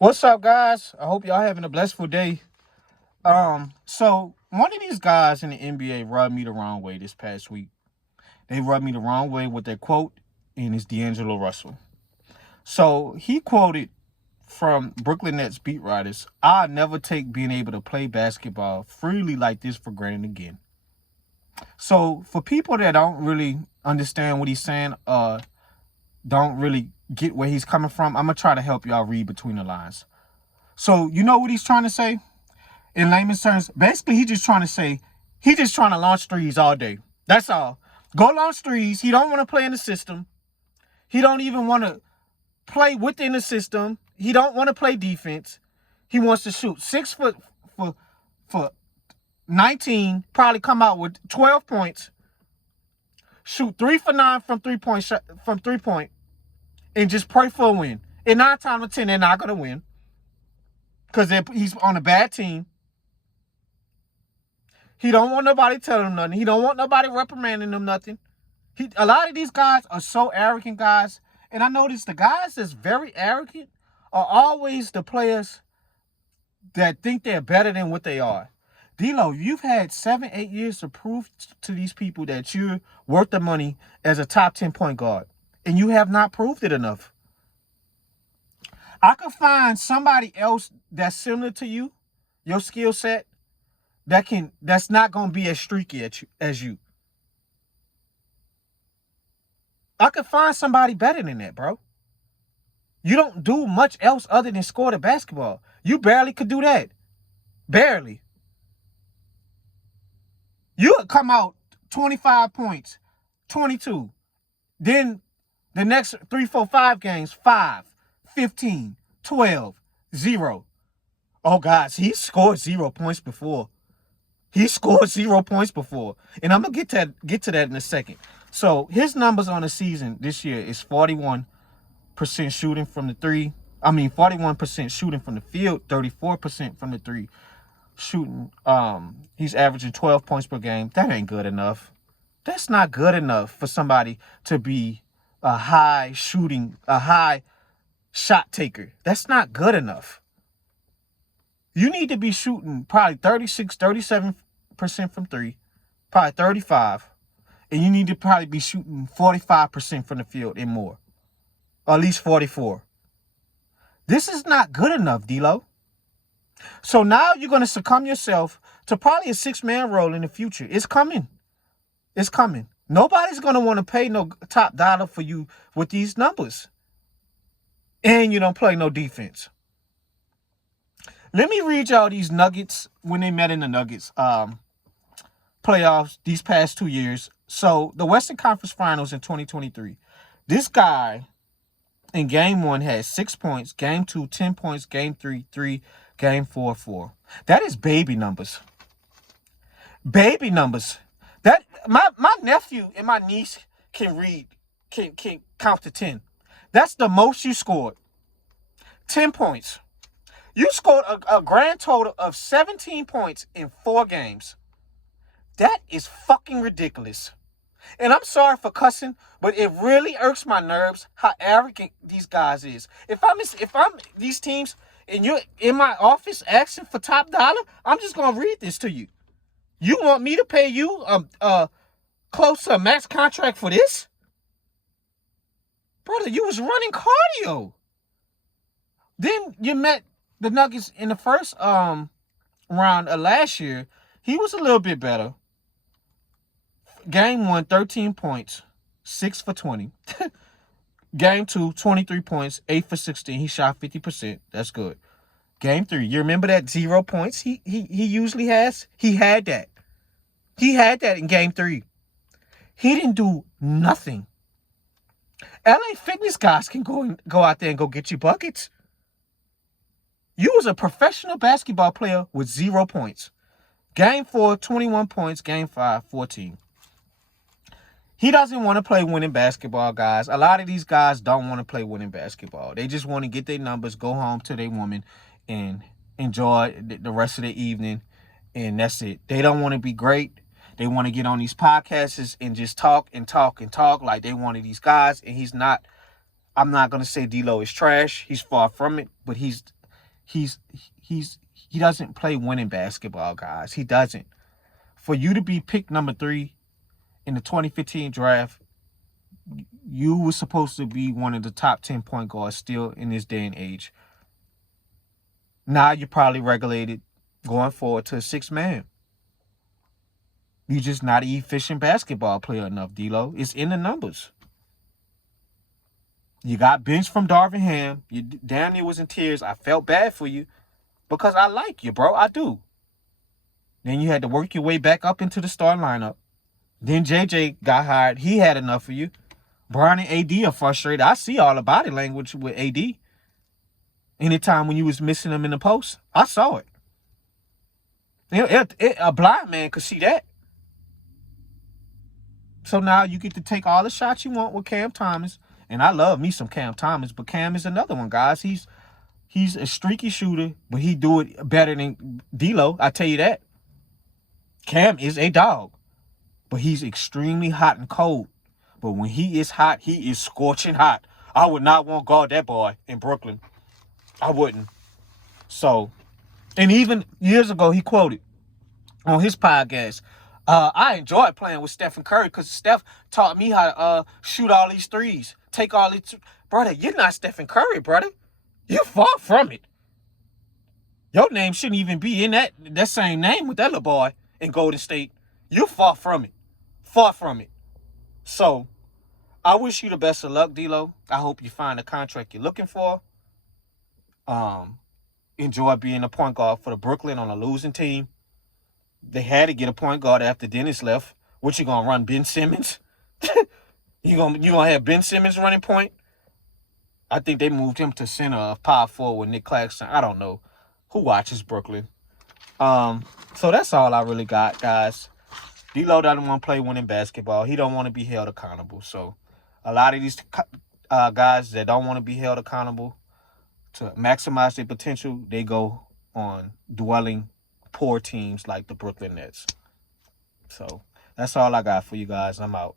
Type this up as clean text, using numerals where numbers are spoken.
What's up, guys? I hope y'all having a blissful day. So one of these guys in the NBA rubbed me the wrong way this past week. They rubbed me the wrong way with their quote, and it's D'Angelo Russell. So he quoted from Brooklyn Nets beat writers, "I'll never take being able to play basketball freely like this for granted again." So for people that don't really understand what he's saying, don't really get where he's coming from, I'm gonna try to help y'all read between the lines. So you know what he's trying to say? In layman's terms, basically he just trying to launch threes all day. That's all. Go launch threes. He don't want to play in the system. He don't even want to play within the system. He don't want to play defense. He wants to shoot 6 foot for 19, probably come out with 12 points, shoot 3 for 9 from 3 point, and just pray for a win. And 9 times out of 10, they're not gonna win because he's on a bad team. He don't want nobody telling him nothing. He don't want nobody reprimanding him nothing. A lot of these guys are so arrogant, guys. And I notice the guys that's very arrogant are always the players that think they're better than what they are. D'Lo, you've had 7, 8 years to prove to these people that you're worth the money as a top 10 point guard. And you have not proved it enough. I could find somebody else that's similar to you, your skill set, that's not gonna be as streaky as you. I could find somebody better than that, bro. You don't do much else other than score the basketball. You barely could do that. Barely. You would come out 25 points, 22. Then the next 3, 4, 5 games, 5, 15, 12, 0. Oh, guys, he scored 0 points before. He scored 0 points before. And I'm going to get to that in a second. So his numbers on the season this year is 41% shooting from the three. 41% shooting from the field, 34% from the three. Shooting, he's averaging 12 points per game. That ain't good enough. That's not good enough for somebody to be a high shot taker. That's not good enough. You need to be shooting probably 36, 37% from three, probably 35. And you need to probably be shooting 45% from the field and more. Or at least 44. This is not good enough, D'Lo. So now you're going to succumb yourself to probably a 6-man role in the future. It's coming. It's coming. Nobody's going to want to pay no top dollar for you with these numbers. And you don't play no defense. Let me read y'all these Nuggets when they met in the Nuggets playoffs these past 2 years. So the Western Conference Finals in 2023. This guy in Game 1 had 6 points. Game 2, 10 points. Game 3, 3. Game 4, 4. That is baby numbers. Baby numbers. That my nephew and my niece can count to 10. That's the most you scored. 10 points. You scored a grand total of 17 points in 4 games. That is fucking ridiculous. And I'm sorry for cussing, but it really irks my nerves how arrogant these guys is. If I'm these teams and you're in my office asking for top dollar, I'm just gonna read this to you. You want me to pay you close to a max contract for this? Brother, you was running cardio. Then you met the Nuggets in the first round of last year. He was a little bit better. Game 1, 13 points, 6 for 20. Game 2, 23 points, 8 for 16. He shot 50%. That's good. Game 3, you remember that 0 points he usually has? He had that. He had that in Game 3. He didn't do nothing. LA Fitness guys can go out there and go get you buckets. You was a professional basketball player with 0 points. Game 4, 21 points. Game 5, 14. He doesn't want to play winning basketball, guys. A lot of these guys don't want to play winning basketball. They just want to get their numbers, go home to their woman, and enjoy the rest of the evening, and that's it. They don't want to be great. They want to get on these podcasts and just talk and talk and talk like they one of these guys, and he's not. I'm not going to say D'Lo is trash. He's far from it, but he's he doesn't play winning basketball, guys. He doesn't. For you to be picked number 3 in the 2015 draft, you were supposed to be one of the top 10 point guards still in this day and age. Now you're probably regulated going forward to a 6th man. You're just not an efficient basketball player enough, D-Lo. It's in the numbers. You got benched from Darvin Ham. You damn near was in tears. I felt bad for you because I like you, bro. I do. Then you had to work your way back up into the starting lineup. Then JJ got hired. He had enough of you. Brian and AD are frustrated. I see all the body language with AD. Anytime when you was missing him in the post, I saw it. A blind man could see that. So now you get to take all the shots you want with Cam Thomas. And I love me some Cam Thomas, but Cam is another one, guys. He's a streaky shooter, but he do it better than D-Lo. I tell you that. Cam is a dog, but he's extremely hot and cold. But when he is hot, he is scorching hot. I would not want to guard that boy in Brooklyn. I wouldn't. So, and even years ago, he quoted on his podcast, I enjoyed playing with Stephen Curry because Steph taught me how to shoot all these threes, take all these. Brother, you're not Stephen Curry, brother. You're far from it. Your name shouldn't even be in that same name with that little boy in Golden State. You're far from it. Far from it. So, I wish you the best of luck, D-Lo. I hope you find the contract you're looking for. Enjoy being a point guard for the Brooklyn on a losing team. They had to get a point guard after Dennis left. What, you gonna run Ben Simmons? you gonna have Ben Simmons running point? I think they moved him to center of power forward with Nick Claxton. I don't know who watches Brooklyn. So that's all I really got, guys. D-Lo doesn't want to play winning basketball. He don't want to be held accountable. So a lot of these guys that don't want to be held accountable to maximize their potential, they go on dwelling poor teams like the Brooklyn Nets. So that's all I got for you guys. I'm out.